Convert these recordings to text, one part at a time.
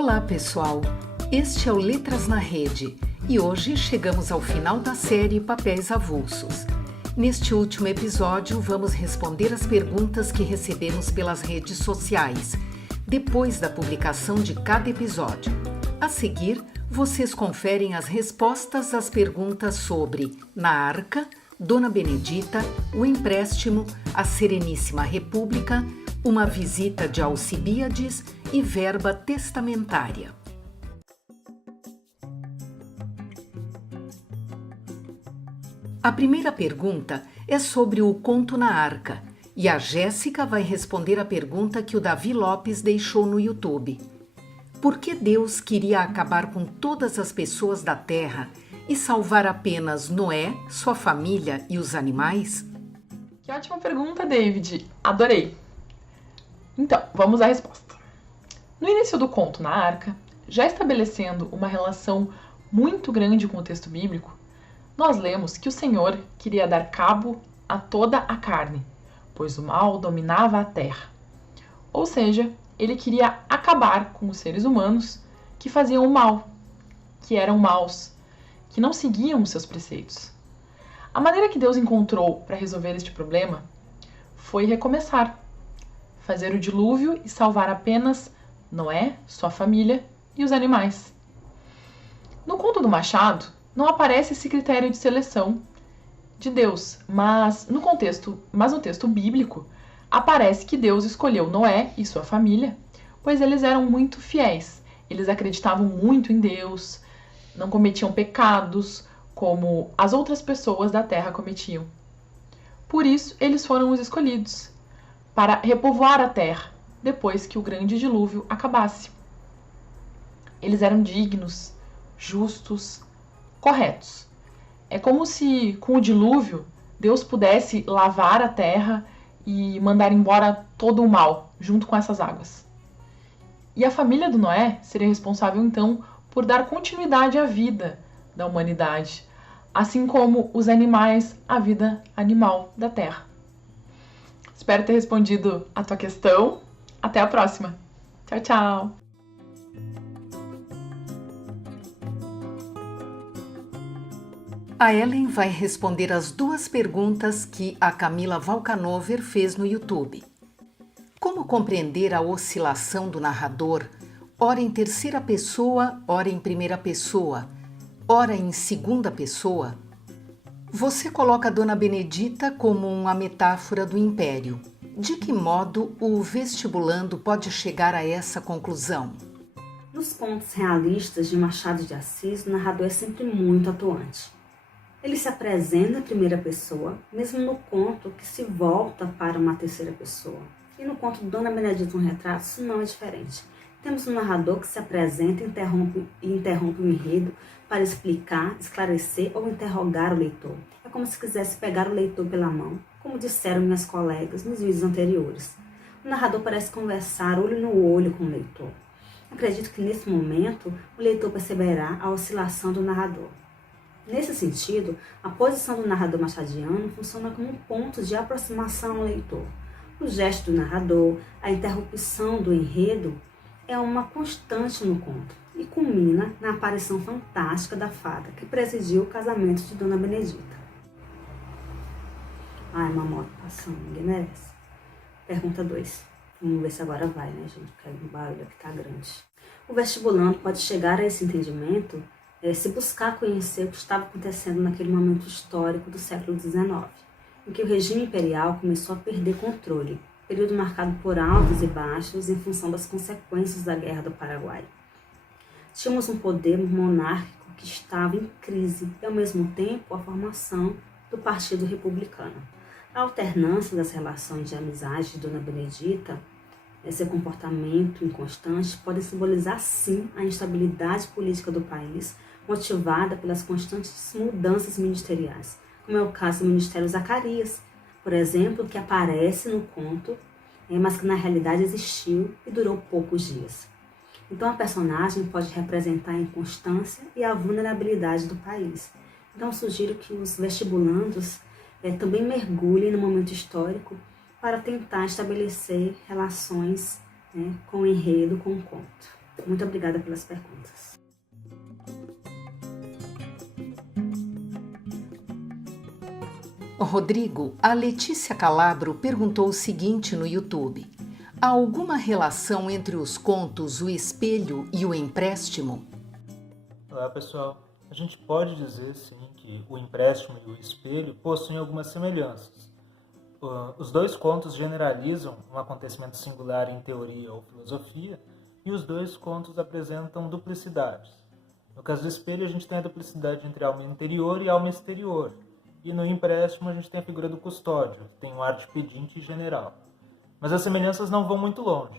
Olá, pessoal! Este é o Letras na Rede e hoje chegamos ao final da série Papéis Avulsos. Neste último episódio, vamos responder as perguntas que recebemos pelas redes sociais, depois da publicação de cada episódio. A seguir, vocês conferem as respostas às perguntas sobre Na Arca, Dona Benedita, o empréstimo, a Sereníssima República, uma visita de Alcibíades e verba testamentária. A primeira pergunta é sobre o conto Na Arca e a Jéssica vai responder a pergunta que o Davi Lopes deixou no YouTube. Por que Deus queria acabar com todas as pessoas da Terra e salvar apenas Noé, sua família e os animais? Que ótima pergunta, David! Adorei! Então, vamos à resposta. No início do conto Na Arca, já estabelecendo uma relação muito grande com o texto bíblico, nós lemos que o Senhor queria dar cabo a toda a carne, pois o mal dominava a terra. Ou seja, ele queria acabar com os seres humanos que faziam o mal, que eram maus, que não seguiam os seus preceitos. A maneira que Deus encontrou para resolver este problema foi recomeçar, fazer o dilúvio e salvar apenas Noé, sua família e os animais. No conto do Machado, não aparece esse critério de seleção de Deus, mas no texto bíblico aparece que Deus escolheu Noé e sua família, pois eles eram muito fiéis, eles acreditavam muito em Deus, não cometiam pecados como as outras pessoas da terra cometiam. Por isso, eles foram os escolhidos para repovoar a terra depois que o grande dilúvio acabasse. Eles eram dignos, justos, corretos. É como se, com o dilúvio, Deus pudesse lavar a terra e mandar embora todo o mal, junto com essas águas. E a família do Noé seria responsável, então, por dar continuidade à vida da humanidade, assim como os animais, à vida animal da terra. Espero ter respondido a tua questão. Até a próxima. Tchau, tchau! A Ellen vai responder as duas perguntas que a Camila Valcanover fez no YouTube. Como compreender a oscilação do narrador, ora em terceira pessoa, ora em primeira pessoa, ora em segunda pessoa? Você coloca Dona Benedita como uma metáfora do império. De que modo o vestibulando pode chegar a essa conclusão? Nos contos realistas de Machado de Assis, o narrador é sempre muito atuante. Ele se apresenta em primeira pessoa, mesmo no conto que se volta para uma terceira pessoa. E no conto de Dona Benedita, um retrato, isso não é diferente. Temos um narrador que se apresenta e interrompe o enredo para explicar, esclarecer ou interrogar o leitor. É como se quisesse pegar o leitor pela mão, como disseram minhas colegas nos vídeos anteriores. O narrador parece conversar olho no olho com o leitor. Acredito que nesse momento o leitor perceberá a oscilação do narrador. Nesse sentido, a posição do narrador machadiano funciona como um ponto de aproximação ao leitor. O gesto do narrador, a interrupção do enredo, é uma constante no conto e culmina na aparição fantástica da fada que presidiu o casamento de Dona Benedita. Ai, uma moto passando, ninguém merece. Pergunta 2. Vamos ver se agora vai, né, gente? Porque o barulho aqui tá grande. O vestibulando pode chegar a esse entendimento se buscar conhecer o que estava acontecendo naquele momento histórico do século XIX, em que o regime imperial começou a perder controle, período marcado por altos e baixos em função das consequências da Guerra do Paraguai. Tínhamos um poder monárquico que estava em crise e, ao mesmo tempo, a formação do Partido Republicano. A alternância das relações de amizade de Dona Benedita, esse comportamento inconstante, pode simbolizar, sim, a instabilidade política do país, motivada pelas constantes mudanças ministeriais, como é o caso do Ministério Zacarias, por exemplo, que aparece no conto, mas que na realidade existiu e durou poucos dias. Então a personagem pode representar a inconstância e a vulnerabilidade do país. Então sugiro que os vestibulandos também mergulhem no momento histórico para tentar estabelecer relações com o enredo, com o conto. Muito obrigada pelas perguntas. Rodrigo, a Letícia Calabro perguntou o seguinte no YouTube: há alguma relação entre os contos O Espelho e o Empréstimo? Olá pessoal, a gente pode dizer sim que o Empréstimo e o Espelho possuem algumas semelhanças. Os dois contos generalizam um acontecimento singular em teoria ou filosofia e os dois contos apresentam duplicidades. No caso do Espelho a gente tem a duplicidade entre alma interior e alma exterior. E no Empréstimo a gente tem a figura do custódio, que tem um ar de pedinte general. Mas as semelhanças não vão muito longe.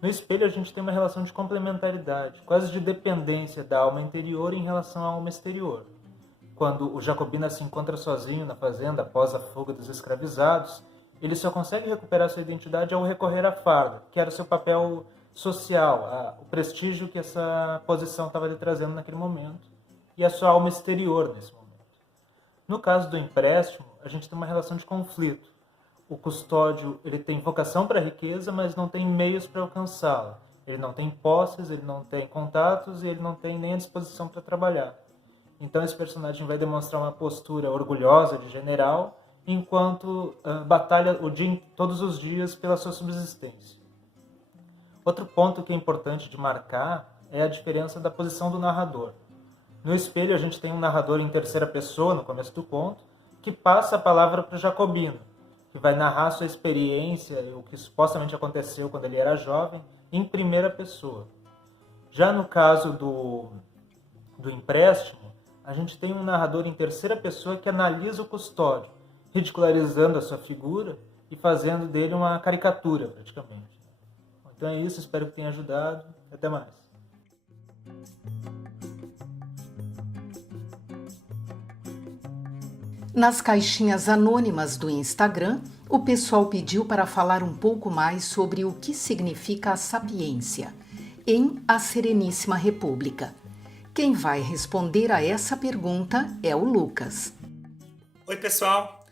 No Espelho a gente tem uma relação de complementaridade, quase de dependência da alma interior em relação à alma exterior. Quando o Jacobina se encontra sozinho na fazenda após a fuga dos escravizados, ele só consegue recuperar sua identidade ao recorrer à farda, que era o seu papel social, o prestígio que essa posição estava lhe trazendo naquele momento, e a sua alma exterior nesse momento. No caso do Empréstimo, a gente tem uma relação de conflito. O custódio ele tem vocação para a riqueza, mas não tem meios para alcançá-la. Ele não tem posses, ele não tem contatos e ele não tem nem a disposição para trabalhar. Então esse personagem vai demonstrar uma postura orgulhosa de general, enquanto batalha todos os dias pela sua subsistência. Outro ponto que é importante de marcar é a diferença da posição do narrador. No Espelho a gente tem um narrador em terceira pessoa, no começo do conto, que passa a palavra para o Jacobino, que vai narrar sua experiência, o que supostamente aconteceu quando ele era jovem, em primeira pessoa. Já no caso do Empréstimo, a gente tem um narrador em terceira pessoa que analisa o custódio, ridicularizando a sua figura e fazendo dele uma caricatura, praticamente. Então é isso, espero que tenha ajudado. Até mais. Nas caixinhas anônimas do Instagram, o pessoal pediu para falar um pouco mais sobre o que significa a sapiência em A Sereníssima República. Quem vai responder a essa pergunta é o Lucas. Oi, pessoal!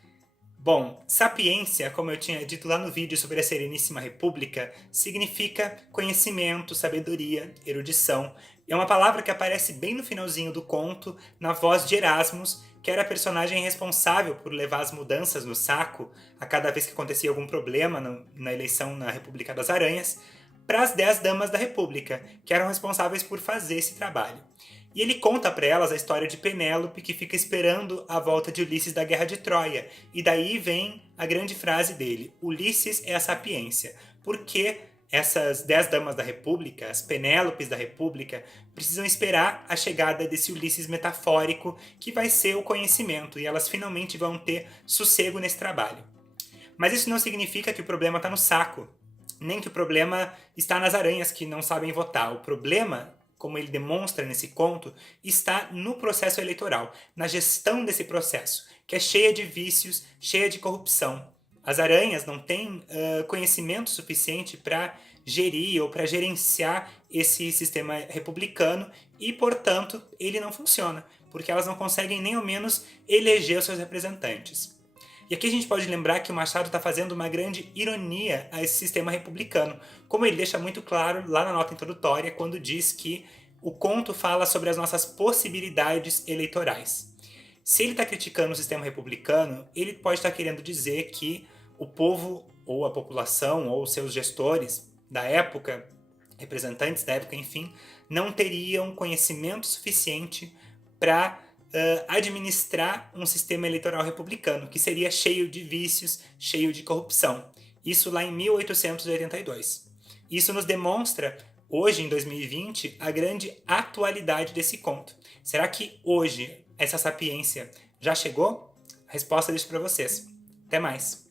Bom, sapiência, como eu tinha dito lá no vídeo sobre a Sereníssima República, significa conhecimento, sabedoria, erudição. É uma palavra que aparece bem no finalzinho do conto, na voz de Erasmus, que era a personagem responsável por levar as mudanças no saco a cada vez que acontecia algum problema na eleição na República das Aranhas, para as 10 damas da República, que eram responsáveis por fazer esse trabalho. E ele conta para elas a história de Penélope, que fica esperando a volta de Ulisses da Guerra de Troia. E daí vem a grande frase dele: Ulisses é a sapiência. Porque essas 10 damas da República, as Penélopes da República, precisam esperar a chegada desse Ulisses metafórico, que vai ser o conhecimento, e elas finalmente vão ter sossego nesse trabalho. Mas isso não significa que o problema está no saco, nem que o problema está nas aranhas que não sabem votar. O problema, como ele demonstra nesse conto, está no processo eleitoral, na gestão desse processo, que é cheia de vícios, cheia de corrupção. As aranhas não têm conhecimento suficiente para gerir ou para gerenciar esse sistema republicano e, portanto, ele não funciona, porque elas não conseguem nem ao menos eleger os seus representantes. E aqui a gente pode lembrar que o Machado está fazendo uma grande ironia a esse sistema republicano, como ele deixa muito claro lá na nota introdutória, quando diz que o conto fala sobre as nossas possibilidades eleitorais. Se ele está criticando o sistema republicano, ele pode estar querendo dizer que o povo, ou a população, ou seus gestores da época, representantes da época, enfim, não teriam conhecimento suficiente para administrar um sistema eleitoral republicano, que seria cheio de vícios, cheio de corrupção. Isso lá em 1882. Isso nos demonstra, hoje, em 2020, a grande atualidade desse conto. Será que hoje essa sapiência já chegou? A resposta eu deixo para vocês. Até mais!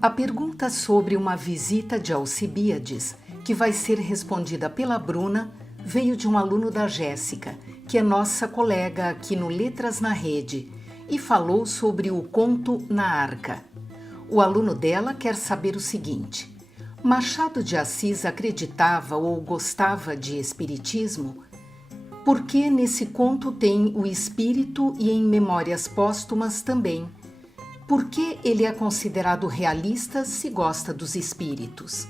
A pergunta sobre uma visita de Alcibíades, que vai ser respondida pela Bruna, veio de um aluno da Jéssica, que é nossa colega aqui no Letras na Rede, e falou sobre o conto Na Arca. O aluno dela quer saber o seguinte: Machado de Assis acreditava ou gostava de espiritismo? Por que nesse conto tem o espírito e em Memórias Póstumas também? Por que ele é considerado realista se gosta dos espíritos?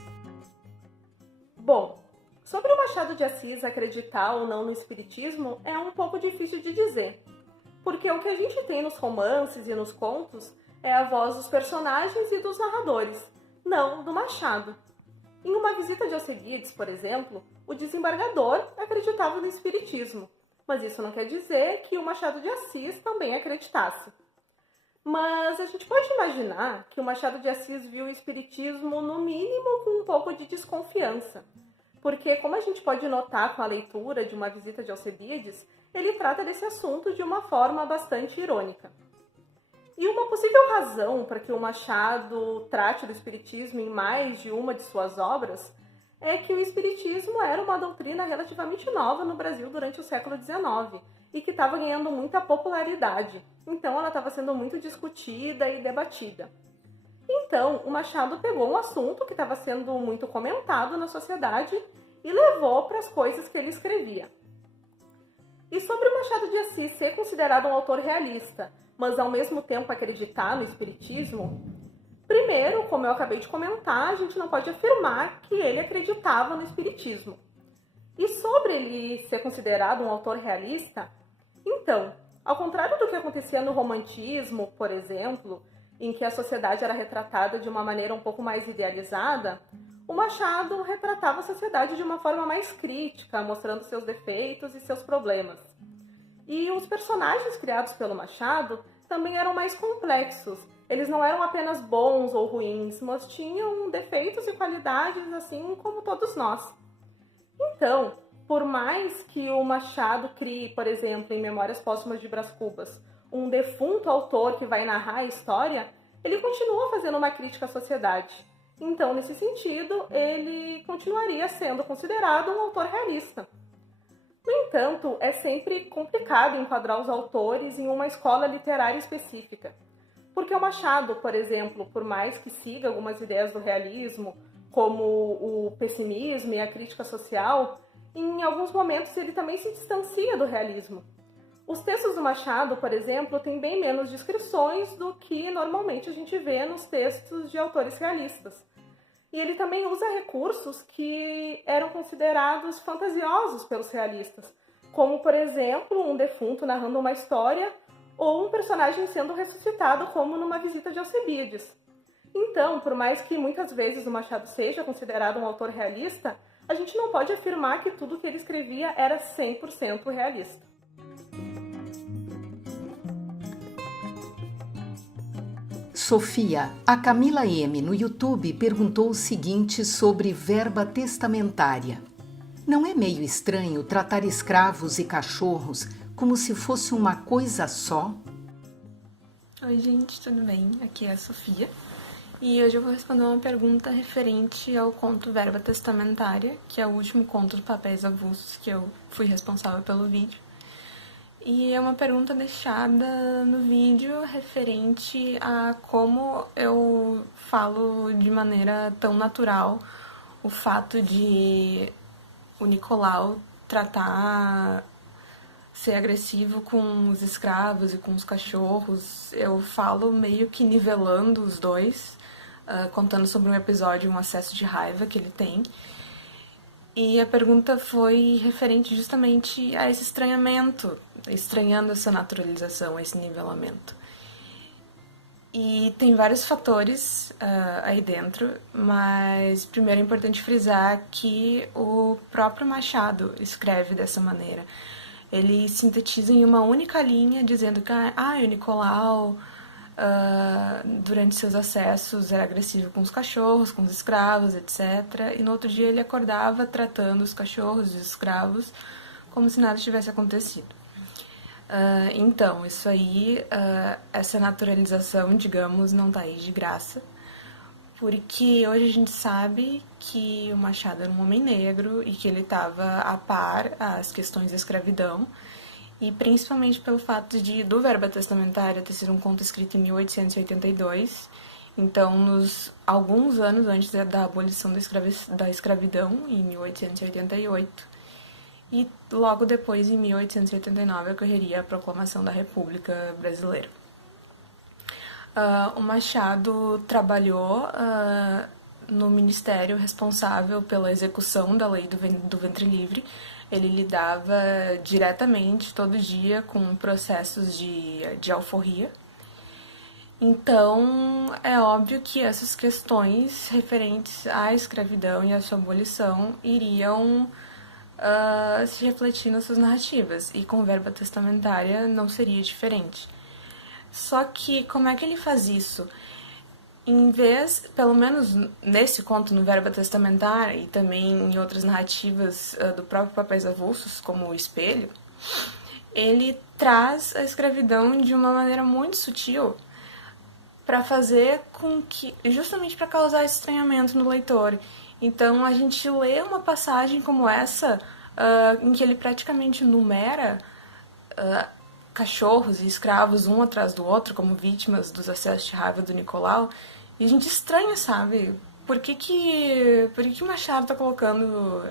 Bom, sobre o Machado de Assis acreditar ou não no espiritismo é um pouco difícil de dizer, porque o que a gente tem nos romances e nos contos é a voz dos personagens e dos narradores, não do Machado. Em Uma Visita de Alcebiades, por exemplo, o desembargador acreditava no espiritismo, mas isso não quer dizer que o Machado de Assis também acreditasse. Mas a gente pode imaginar que o Machado de Assis viu o espiritismo, no mínimo, com um pouco de desconfiança. Porque, como a gente pode notar com a leitura de Uma Visita de Alcebiades, ele trata desse assunto de uma forma bastante irônica. E uma possível razão para que o Machado trate do espiritismo em mais de uma de suas obras é que o espiritismo era uma doutrina relativamente nova no Brasil durante o século XIX e que estava ganhando muita popularidade. Então ela estava sendo muito discutida e debatida. Então o Machado pegou um assunto que estava sendo muito comentado na sociedade e levou para as coisas que ele escrevia. E sobre o Machado de Assis ser considerado um autor realista, mas ao mesmo tempo acreditar no espiritismo, primeiro, como eu acabei de comentar, a gente não pode afirmar que ele acreditava no espiritismo. E sobre ele ser considerado um autor realista, então, ao contrário do que acontecia no romantismo, por exemplo, em que a sociedade era retratada de uma maneira um pouco mais idealizada, o Machado retratava a sociedade de uma forma mais crítica, mostrando seus defeitos e seus problemas. E os personagens criados pelo Machado também eram mais complexos. Eles não eram apenas bons ou ruins, mas tinham defeitos e qualidades assim como todos nós. Então, por mais que o Machado crie, por exemplo, em Memórias Póstumas de Brás Cubas, um defunto autor que vai narrar a história, ele continua fazendo uma crítica à sociedade. Então, nesse sentido, ele continuaria sendo considerado um autor realista. No entanto, é sempre complicado enquadrar os autores em uma escola literária específica. Porque o Machado, por exemplo, por mais que siga algumas ideias do realismo, como o pessimismo e a crítica social, em alguns momentos ele também se distancia do realismo. Os textos do Machado, por exemplo, têm bem menos descrições do que normalmente a gente vê nos textos de autores realistas. E ele também usa recursos que eram considerados fantasiosos pelos realistas, como, por exemplo, um defunto narrando uma história ou um personagem sendo ressuscitado, como numa visita de Alcebiades. Então, por mais que muitas vezes o Machado seja considerado um autor realista, a gente não pode afirmar que tudo que ele escrevia era 100% realista. Sofia, a Camila M. no YouTube perguntou o seguinte sobre verba testamentária. Não é meio estranho tratar escravos e cachorros como se fosse uma coisa só? Oi, gente, tudo bem? Aqui é a Sofia. E hoje eu vou responder uma pergunta referente ao conto Verba Testamentária, que é o último conto do Papéis Avulsos que eu fui responsável pelo vídeo. E é uma pergunta deixada no vídeo referente a como eu falo de maneira tão natural o fato de o Nicolau ser agressivo com os escravos e com os cachorros. Eu falo meio que nivelando os dois, contando sobre um episódio, um acesso de raiva que ele tem. E a pergunta foi referente justamente a esse estranhamento, estranhando essa naturalização, esse nivelamento. E tem vários fatores aí dentro, mas primeiro é importante frisar que o próprio Machado escreve dessa maneira. Ele sintetiza em uma única linha, dizendo que o Nicolau, durante seus acessos, era agressivo com os cachorros, com os escravos, etc. E no outro dia ele acordava tratando os cachorros e os escravos como se nada tivesse acontecido. Então, isso aí, essa naturalização, digamos, não tá aí de graça, porque hoje a gente sabe que o Machado era um homem negro e que ele estava a par às questões da escravidão, e principalmente pelo fato do Verba Testamentária ter sido um conto escrito em 1882, então alguns anos antes da abolição da escravidão, em 1888, e logo depois, em 1889, ocorreria a proclamação da República Brasileira. O Machado trabalhou no ministério responsável pela execução da lei do ventre livre. Ele lidava diretamente, todo dia, com processos de alforria. Então, é óbvio que essas questões referentes à escravidão e à sua abolição iriam se refletir nas suas narrativas, e com verba testamentária não seria diferente. Só que, como é que ele faz isso? Em vez, pelo menos nesse conto, no Verba Testamentária, e também em outras narrativas do próprio Papéis Avulsos, como O Espelho, ele traz a escravidão de uma maneira muito sutil para fazer com que, justamente para causar estranhamento no leitor. Então a gente lê uma passagem como essa, em que ele praticamente numera cachorros e escravos um atrás do outro como vítimas dos acessos de raiva do Nicolau, e a gente estranha, sabe? Por que o Machado tá colocando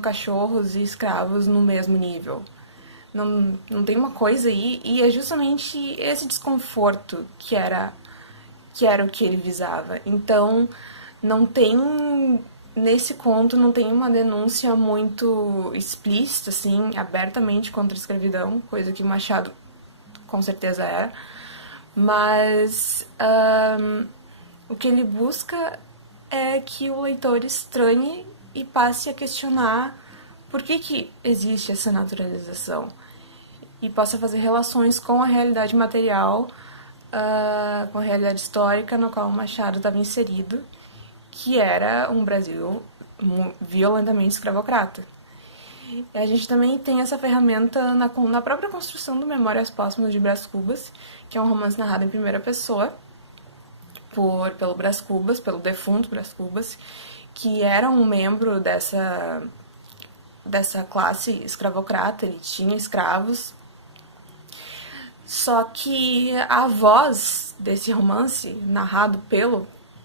cachorros e escravos no mesmo nível? Não tem uma coisa aí, e é justamente esse desconforto que era o que ele visava. Então, nesse conto não tem uma denúncia muito explícita, assim, abertamente contra a escravidão, coisa que o Machado com certeza era, mas o que ele busca é que o leitor estranhe e passe a questionar por que existe essa naturalização, e possa fazer relações com a realidade material, com a realidade histórica na qual o Machado estava inserido, que era um Brasil violentamente escravocrata. E a gente também tem essa ferramenta na própria construção do Memórias Póstumas de Brás Cubas, que é um romance narrado em primeira pessoa pelo Brás Cubas, pelo defunto Brás Cubas, que era um membro dessa classe escravocrata. Ele tinha escravos. Só que a voz desse romance, narrado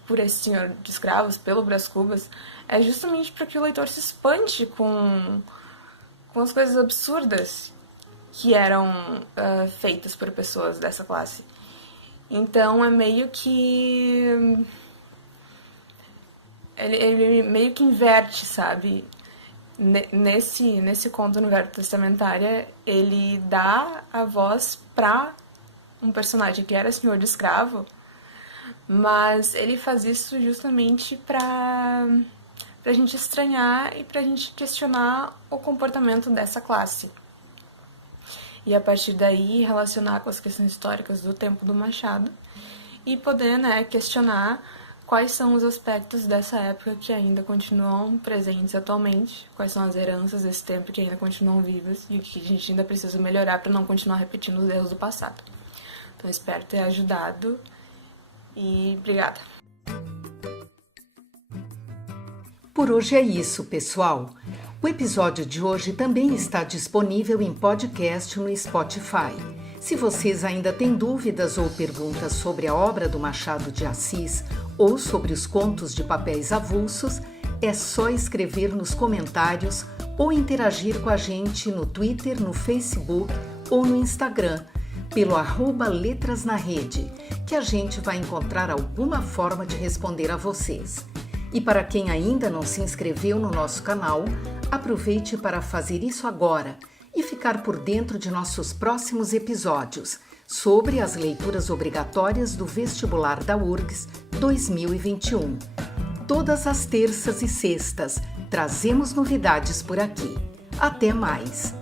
por esse senhor de escravos, pelo Brás Cubas, é justamente para que o leitor se espante com as coisas absurdas que eram feitas por pessoas dessa classe. Então é meio que... Ele meio que inverte, sabe? Nesse conto no Verbo Testamentária, ele dá a voz para um personagem que era senhor de escravo, mas ele faz isso justamente pra gente estranhar e pra gente questionar o comportamento dessa classe. E a partir daí relacionar com as questões históricas do tempo do Machado e poder, questionar quais são os aspectos dessa época que ainda continuam presentes atualmente, quais são as heranças desse tempo que ainda continuam vivas e o que a gente ainda precisa melhorar para não continuar repetindo os erros do passado. Então, espero ter ajudado e obrigada. Por hoje é isso, pessoal. O episódio de hoje também está disponível em podcast no Spotify. Se vocês ainda têm dúvidas ou perguntas sobre a obra do Machado de Assis ou sobre os contos de Papéis Avulsos, é só escrever nos comentários ou interagir com a gente no Twitter, no Facebook ou no Instagram, pelo @letrasnarede, que a gente vai encontrar alguma forma de responder a vocês. E para quem ainda não se inscreveu no nosso canal, aproveite para fazer isso agora e ficar por dentro de nossos próximos episódios sobre as leituras obrigatórias do vestibular da URGS 2021. Todas as terças e sextas trazemos novidades por aqui. Até mais!